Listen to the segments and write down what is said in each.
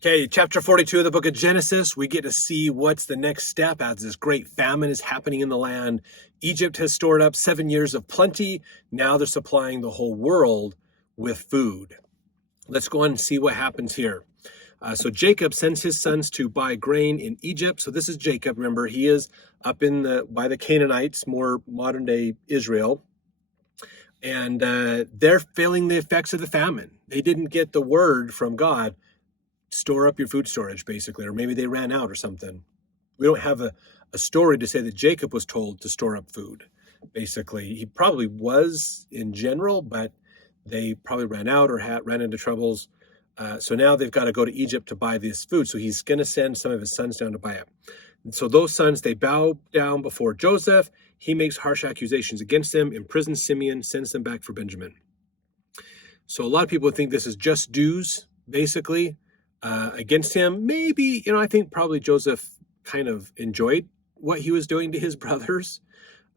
Okay, chapter 42 of the book of Genesis, we get to see what's the next step as this great famine is happening in the land. Egypt has stored up 7 years of plenty. Now they're supplying the whole world with food. Let's go on and see what happens here. So Jacob sends his sons to buy grain in Egypt. So this is Jacob. Remember, he is up by the Canaanites, more modern day Israel. And they're feeling the effects of the famine. They didn't get the word from God, store up your food storage, basically, or maybe they ran out or something. We don't have a story to say that Jacob was told to store up food. Basically, he probably was in general, but they probably ran out or ran into troubles. So now they've got to go to Egypt to buy this food. So he's going to send some of his sons down to buy it. And so those sons, they bow down before Joseph. He makes harsh accusations against them, imprisons Simeon, sends them back for Benjamin. So a lot of people think this is just dues, basically, against him. Maybe, I think probably Joseph kind of enjoyed what he was doing to his brothers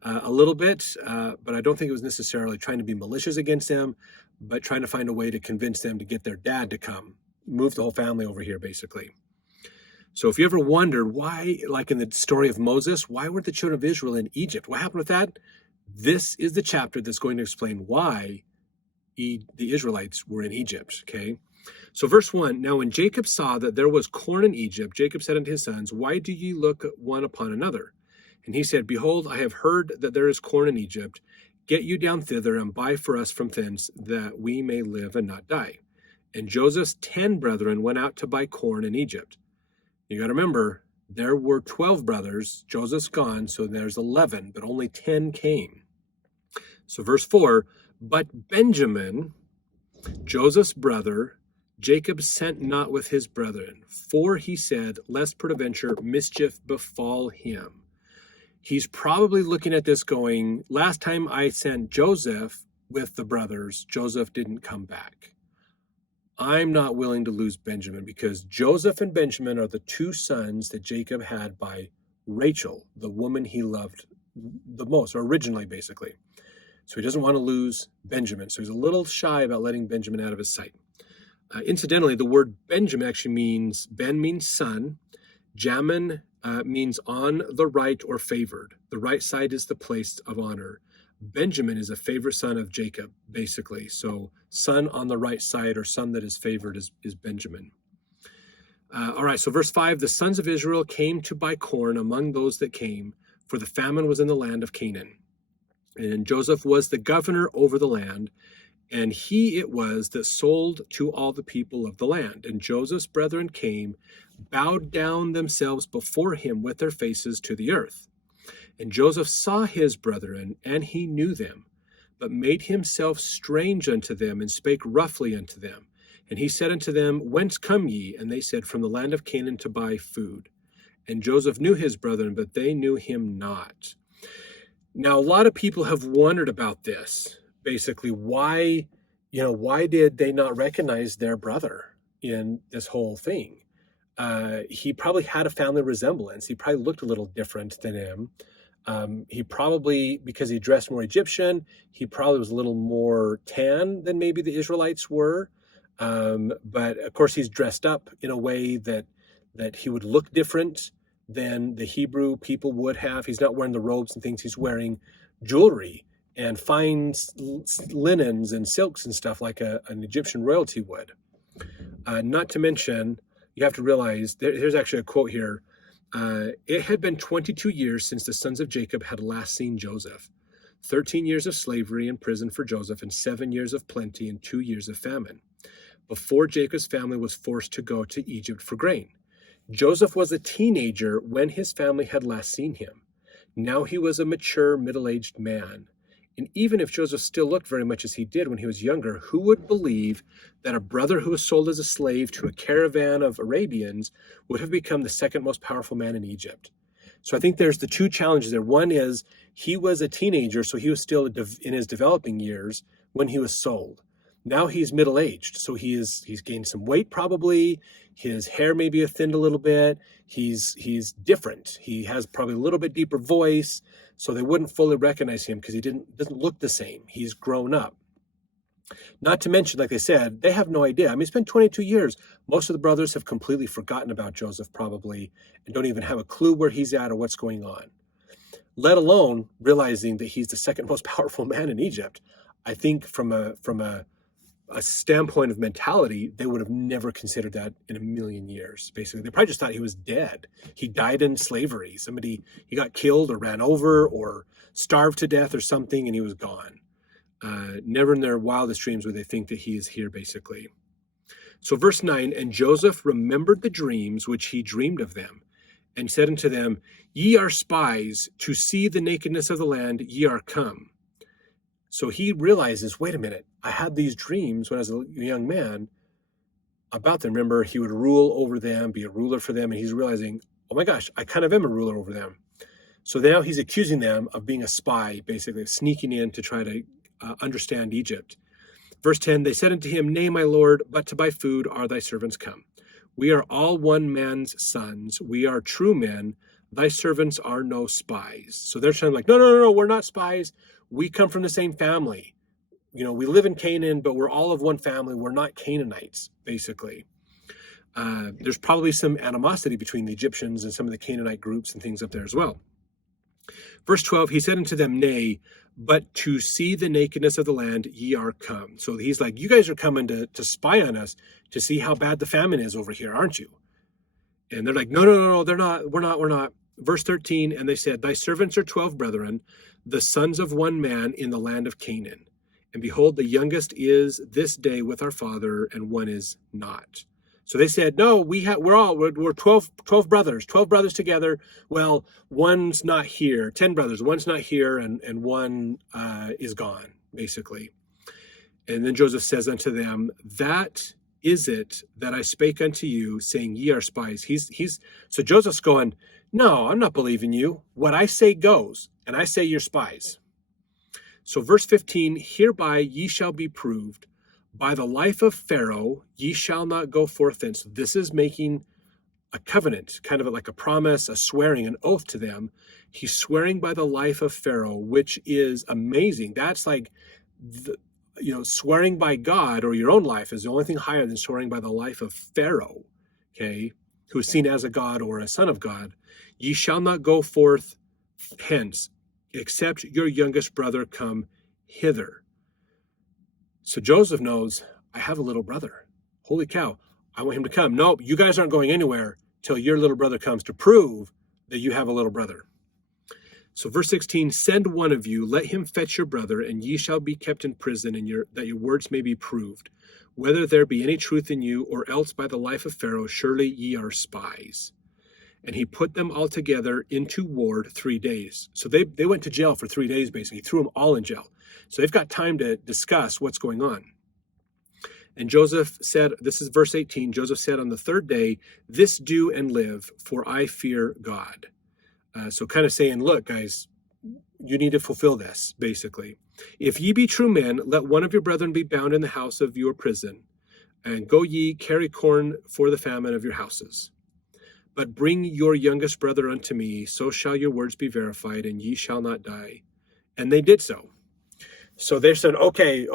a little bit, but I don't think it was necessarily trying to be malicious against them, but trying to find a way to convince them to get their dad to come, move the whole family over here, basically. So if you ever wondered why, like in the story of Moses, why were the children of Israel in Egypt? What happened with that? This is the chapter that's going to explain why the Israelites were in Egypt, okay? So verse 1, now when Jacob saw that there was corn in Egypt, Jacob said unto his sons, why do ye look one upon another? And he said, behold, I have heard that there is corn in Egypt. Get you down thither and buy for us from thence, that we may live and not die. And Joseph's 10 brethren went out to buy corn in Egypt. You got to remember, there were 12 brothers. Joseph's gone, so there's 11, but only 10 came. So verse 4, but Benjamin, Joseph's brother, Jacob sent not with his brethren, for he said, lest peradventure mischief befall him. He's probably looking at this going, last time I sent Joseph with the brothers, Joseph didn't come back. I'm not willing to lose Benjamin, because Joseph and Benjamin are the two sons that Jacob had by Rachel, the woman he loved the most, or originally, basically. So he doesn't want to lose Benjamin. So he's a little shy about letting Benjamin out of his sight. Incidentally, the word Benjamin actually means, Ben means son. Jamin means on the right or favored. The right side is the place of honor. Benjamin is a favorite son of Jacob, basically. So son on the right side, or son that is favored, is Benjamin. All right, so verse 5, the sons of Israel came to buy corn among those that came, for the famine was in the land of Canaan. And Joseph was the governor over the land, and he it was that sold to all the people of the land. And Joseph's brethren came, bowed down themselves before him with their faces to the earth. And Joseph saw his brethren, and he knew them, but made himself strange unto them, and spake roughly unto them. And he said unto them, whence come ye? And they said, from the land of Canaan to buy food. And Joseph knew his brethren, but they knew him not. Now, a lot of people have wondered about this. Basically, why did they not recognize their brother in this whole thing? He probably had a family resemblance. He probably looked a little different than him. He probably, because he dressed more Egyptian, he probably was a little more tan than maybe the Israelites were. But of course, he's dressed up in a way that he would look different than the Hebrew people would have. He's not wearing the robes and things. He's wearing jewelry and fine linens and silks and stuff like an Egyptian royalty would. Not to mention, you have to realize, here's actually a quote here. It had been 22 years since the sons of Jacob had last seen Joseph. 13 years of slavery in prison for Joseph, and 7 years of plenty and 2 years of famine, before Jacob's family was forced to go to Egypt for grain. Joseph was a teenager when his family had last seen him. Now he was a mature, middle-aged man. And even if Joseph still looked very much as he did when he was younger, who would believe that a brother who was sold as a slave to a caravan of Arabians would have become the second most powerful man in Egypt? So I think there's the two challenges there. One is he was a teenager, so he was still in his developing years when he was sold. Now he's middle-aged, so he's gained some weight probably. His hair maybe thinned a little bit. He's different. He has probably a little bit deeper voice, so they wouldn't fully recognize him because he doesn't look the same. He's grown up. Not to mention, like they said, they have no idea. I mean, it's been 22 years. Most of the brothers have completely forgotten about Joseph, probably, and don't even have a clue where he's at or what's going on, let alone realizing that he's the second most powerful man in Egypt. I think from a standpoint of mentality, they would have never considered that in a million years. Basically, they probably just thought he was dead. He died in slavery. He got killed or ran over or starved to death or something, and he was gone. Never in their wildest dreams would they think that he is here, basically. So verse 9, and Joseph remembered the dreams which he dreamed of them, and said unto them, Ye are spies, to see the nakedness of the land, ye are come. So he realizes, wait a minute, I had these dreams when I was a young man about them. Remember, he would rule over them, be a ruler for them, and he's realizing, oh my gosh, I kind of am a ruler over them. So now he's accusing them of being a spy, basically sneaking in to try to understand Egypt. Verse 10, they said unto him, Nay, my lord, but to buy food are thy servants come. We are all one man's sons. We are true men. Thy servants are no spies. So they're trying like, no, we're not spies. We come from the same family. You know, we live in Canaan, but we're all of one family. We're not Canaanites, basically. There's probably some animosity between the Egyptians and some of the Canaanite groups and things up there as well. Verse 12, he said unto them, Nay, but to see the nakedness of the land ye are come. So he's like, you guys are coming to spy on us, to see how bad the famine is over here, aren't you? And they're like, no, they're not. We're not. Verse 13, and they said, Thy servants are 12 brethren, the sons of one man in the land of Canaan. And behold, the youngest is this day with our father, and one is not. So they said, no, we're 12 brothers, 12 brothers together. Well, one's not here, 10 brothers, one's not here, and one is gone, basically. And then Joseph says unto them, That is it that I spake unto you, saying, Ye are spies. So Joseph's going, no, I'm not believing you. What I say goes, and I say you're spies. So verse 15, hereby ye shall be proved. By the life of Pharaoh, ye shall not go forth thence. This is making a covenant, kind of like a promise, a swearing, an oath to them. He's swearing by the life of Pharaoh, which is amazing. That's like, swearing by God or your own life is the only thing higher than swearing by the life of Pharaoh, okay, who is seen as a god or a son of God. Ye shall not go forth hence, except your youngest brother come hither. So Joseph knows, I have a little brother. Holy cow, I want him to come. No, you guys aren't going anywhere till your little brother comes, to prove that you have a little brother. So verse 16, send one of you, let him fetch your brother, and ye shall be kept in prison, that your words may be proved, whether there be any truth in you, or else by the life of Pharaoh, surely ye are spies. And he put them all together into ward 3 days. So they went to jail for 3 days, basically. He threw them all in jail. So they've got time to discuss what's going on. And Joseph said, this is verse 18, Joseph said, on the third day, this do and live, for I fear God. So kind of saying, look, guys, you need to fulfill this, basically. If ye be true men, let one of your brethren be bound in the house of your prison, and go ye carry corn for the famine of your houses. But bring your youngest brother unto me, so shall your words be verified, and ye shall not die. And they did so. So they said, okay,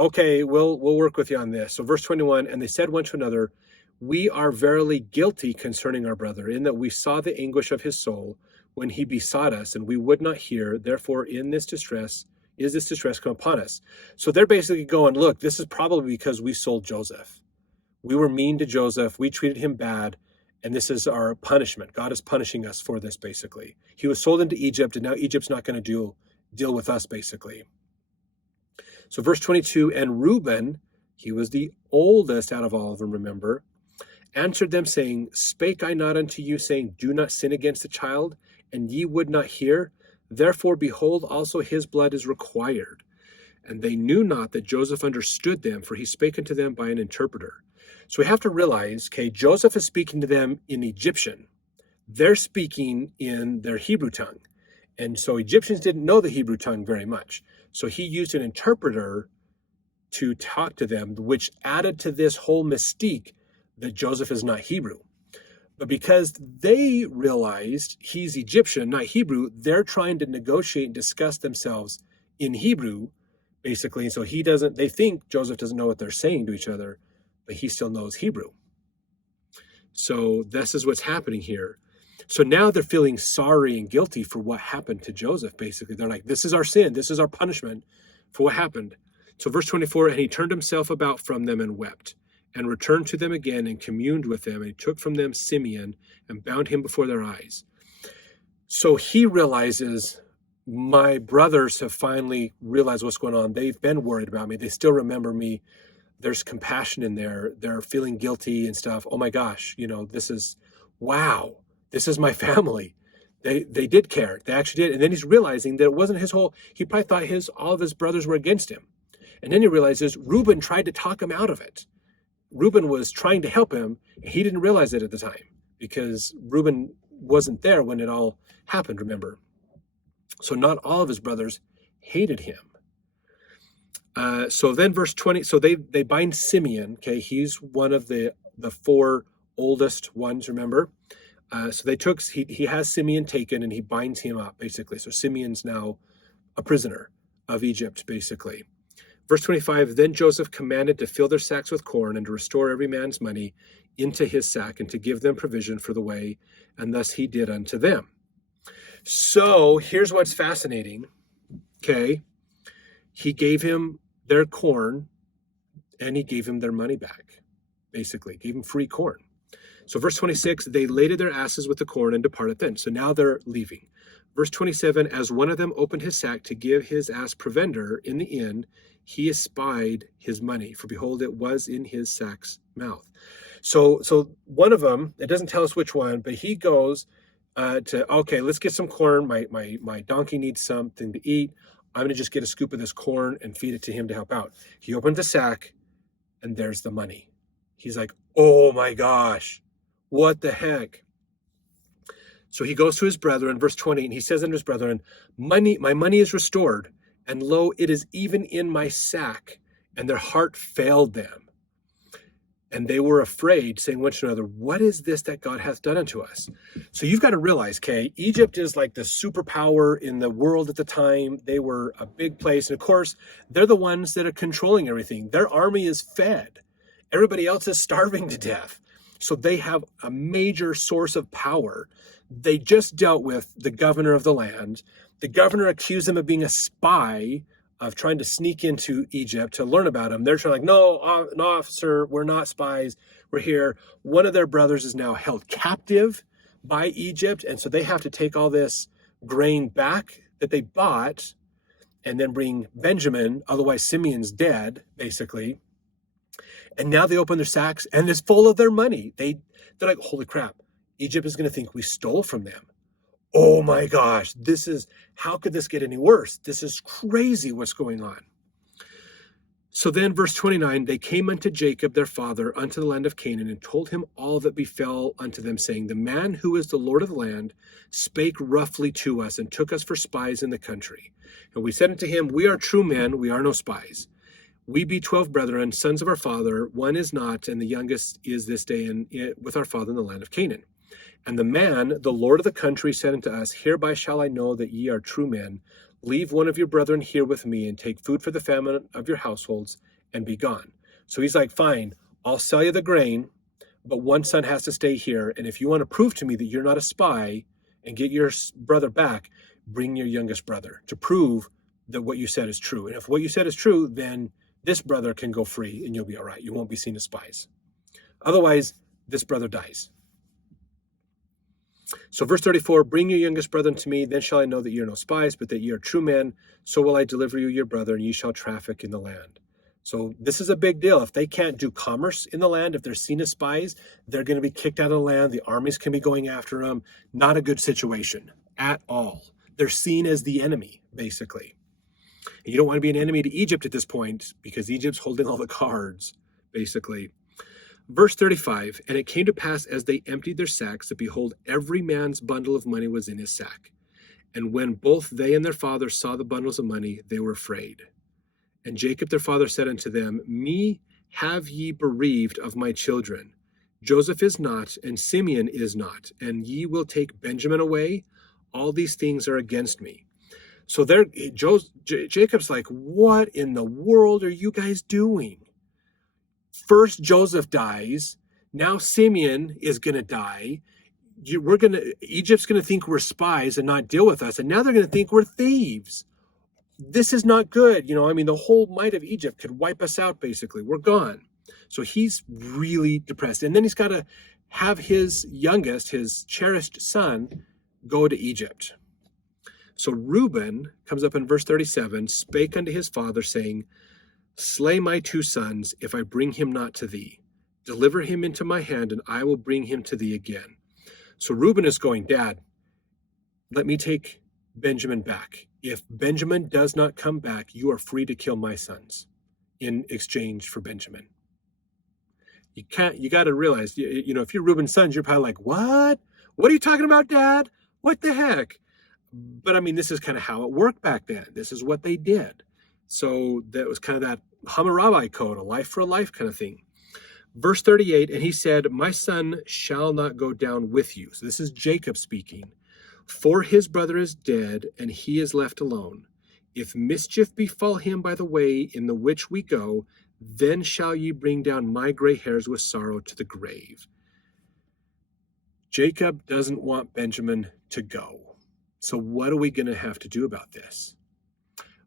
we'll work with you on this. So verse 21, and they said one to another, we are verily guilty concerning our brother, in that we saw the anguish of his soul when he besought us, and we would not hear. Therefore, is this distress come upon us? So they're basically going, look, this is probably because we sold Joseph. We were mean to Joseph. We treated him bad. And this is our punishment. God is punishing us for this, basically. He was sold into Egypt, and now Egypt's not going to deal with us, basically. So verse 22, and Reuben, he was the oldest out of all of them, remember, answered them, saying, spake I not unto you, saying, do not sin against the child, and ye would not hear? Therefore, behold, also his blood is required. And they knew not that Joseph understood them, for he spake unto them by an interpreter. So we have to realize, okay, Joseph is speaking to them in Egyptian. They're speaking in their Hebrew tongue. And so Egyptians didn't know the Hebrew tongue very much. So he used an interpreter to talk to them, which added to this whole mystique that Joseph is not Hebrew. But because they realized he's Egyptian, not Hebrew, they're trying to negotiate and discuss themselves in Hebrew, basically. And so they think Joseph doesn't know what they're saying to each other, but he still knows Hebrew. So this is what's happening here. So now they're feeling sorry and guilty for what happened to Joseph, basically. They're like, this is our sin. This is our punishment for what happened. So verse 24, and he turned himself about from them and wept, and returned to them again and communed with them. And he took from them Simeon and bound him before their eyes. So he realizes, my brothers have finally realized what's going on. They've been worried about me. They still remember me. There's compassion in there. They're feeling guilty and stuff. Oh my gosh, this is, wow, this is my family. They did care. They actually did. And then he's realizing that it wasn't he probably thought all of his brothers were against him. And then he realizes Reuben tried to talk him out of it. Reuben was trying to help him. And he didn't realize it at the time because Reuben wasn't there when it all happened, remember? So not all of his brothers hated him. So then verse 20, so they bind Simeon, okay? He's one of the four oldest ones, remember? So he has Simeon taken and he binds him up, basically. So Simeon's now a prisoner of Egypt, basically. Verse 25, then Joseph commanded to fill their sacks with corn and to restore every man's money into his sack and to give them provision for the way, and thus he did unto them. So here's what's fascinating, okay? He gave him their corn and he gave him their money back, basically, gave him free corn. So verse 26, they laded their asses with the corn and departed then. So now they're leaving. Verse 27, as one of them opened his sack to give his ass provender in the inn, he espied his money, for behold, it was in his sack's mouth. So one of them, it doesn't tell us which one, but he goes okay, let's get some corn. My donkey needs something to eat. I'm going to just get a scoop of this corn and feed it to him to help out. He opened the sack and there's the money. He's like, oh my gosh, what the heck? So he goes to his brethren, verse 20, and he says unto his brethren, my money is restored, and lo, it is even in my sack. And their heart failed them. And they were afraid, saying one to another, what is this that God hath done unto us? So you've got to realize, Kay, Egypt is like the superpower in the world at the time. They were a big place. And of course, they're the ones that are controlling everything. Their army is fed. Everybody else is starving to death. So they have a major source of power. They just dealt with the governor of the land. The governor accused them of being a spy, of trying to sneak into Egypt to learn about him. They're trying like, no, officer, we're not spies. We're here. One of their brothers is now held captive by Egypt. And so they have to take all this grain back that they bought and then bring Benjamin, otherwise Simeon's dead, basically. And now they open their sacks and it's full of their money. They're like, holy crap, Egypt is going to think we stole from them. Oh my gosh, how could this get any worse? This is crazy what's going on. So then verse 29, they came unto Jacob their father unto the land of Canaan and told him all that befell unto them, saying, the man who is the Lord of the land spake roughly to us and took us for spies in the country. And we said unto him, we are true men, we are no spies. We be 12 brethren, sons of our father, one is not, and the youngest is this day with our father in the land of Canaan. And the man, the Lord of the country, said unto us, hereby shall I know that ye are true men. Leave one of your brethren here with me, and take food for the famine of your households, and be gone. So he's like, fine, I'll sell you the grain, but one son has to stay here. And if you want to prove to me that you're not a spy and get your brother back, bring your youngest brother to prove that what you said is true. And if what you said is true, then this brother can go free and you'll be all right. You won't be seen as spies. Otherwise, this brother dies. So verse 34, bring your youngest brethren to me, then shall I know that ye are no spies, but that ye are true men. So will I deliver you your brother, and ye shall traffic in the land. So this is a big deal. If they can't do commerce in the land, if they're seen as spies, they're going to be kicked out of the land. The armies can be going after them. Not a good situation at all. They're seen as the enemy, basically. And you don't want to be an enemy to Egypt at this point because Egypt's holding all the cards, basically. Verse 35, and it came to pass as they emptied their sacks that behold, every man's bundle of money was in his sack. And when both they and their father saw the bundles of money, they were afraid. And Jacob their father said unto them, me have ye bereaved of my children. Joseph is not, and Simeon is not, and ye will take Benjamin away. All these things are against me. So Jacob's like, what in the world are you guys doing? First Joseph dies. Now Simeon is going to die. Egypt's going to think we're spies and not deal with us. And now they're going to think we're thieves. This is not good. I mean, the whole might of Egypt could wipe us out, basically. We're gone. So he's really depressed. And then he's got to have his youngest, his cherished son, go to Egypt. So Reuben comes up in verse 37, spake unto his father, saying, slay my 2 sons, if I bring him not to thee. Deliver him into my hand, and I will bring him to thee again. So Reuben is going, Dad, let me take Benjamin back. If Benjamin does not come back, you are free to kill my sons in exchange for Benjamin. You got to realize, if you're Reuben's sons, you're probably like, what? What are you talking about, Dad? What the heck? But I mean, this is kind of how it worked back then. This is what they did. So that was kind of that Hammurabi code, a life for a life kind of thing. Verse 38, and he said, my son shall not go down with you. So this is Jacob speaking. For his brother is dead, and he is left alone. If mischief befall him by the way in the which we go, then shall ye bring down my gray hairs with sorrow to the grave. Jacob doesn't want Benjamin to go. So what are we going to have to do about this?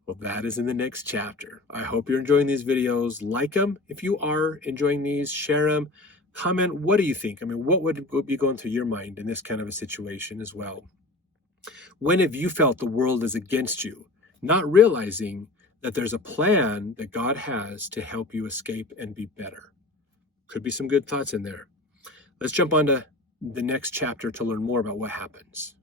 Well, that is in the next chapter. I hope you're enjoying these videos. Like them if you are enjoying these. Share them. Comment, what do you think? I mean, what would be going through your mind in this kind of a situation as well? When have you felt the world is against you, not realizing that there's a plan that God has to help you escape and be better? Could be some good thoughts in there. Let's jump on to the next chapter to learn more about what happens.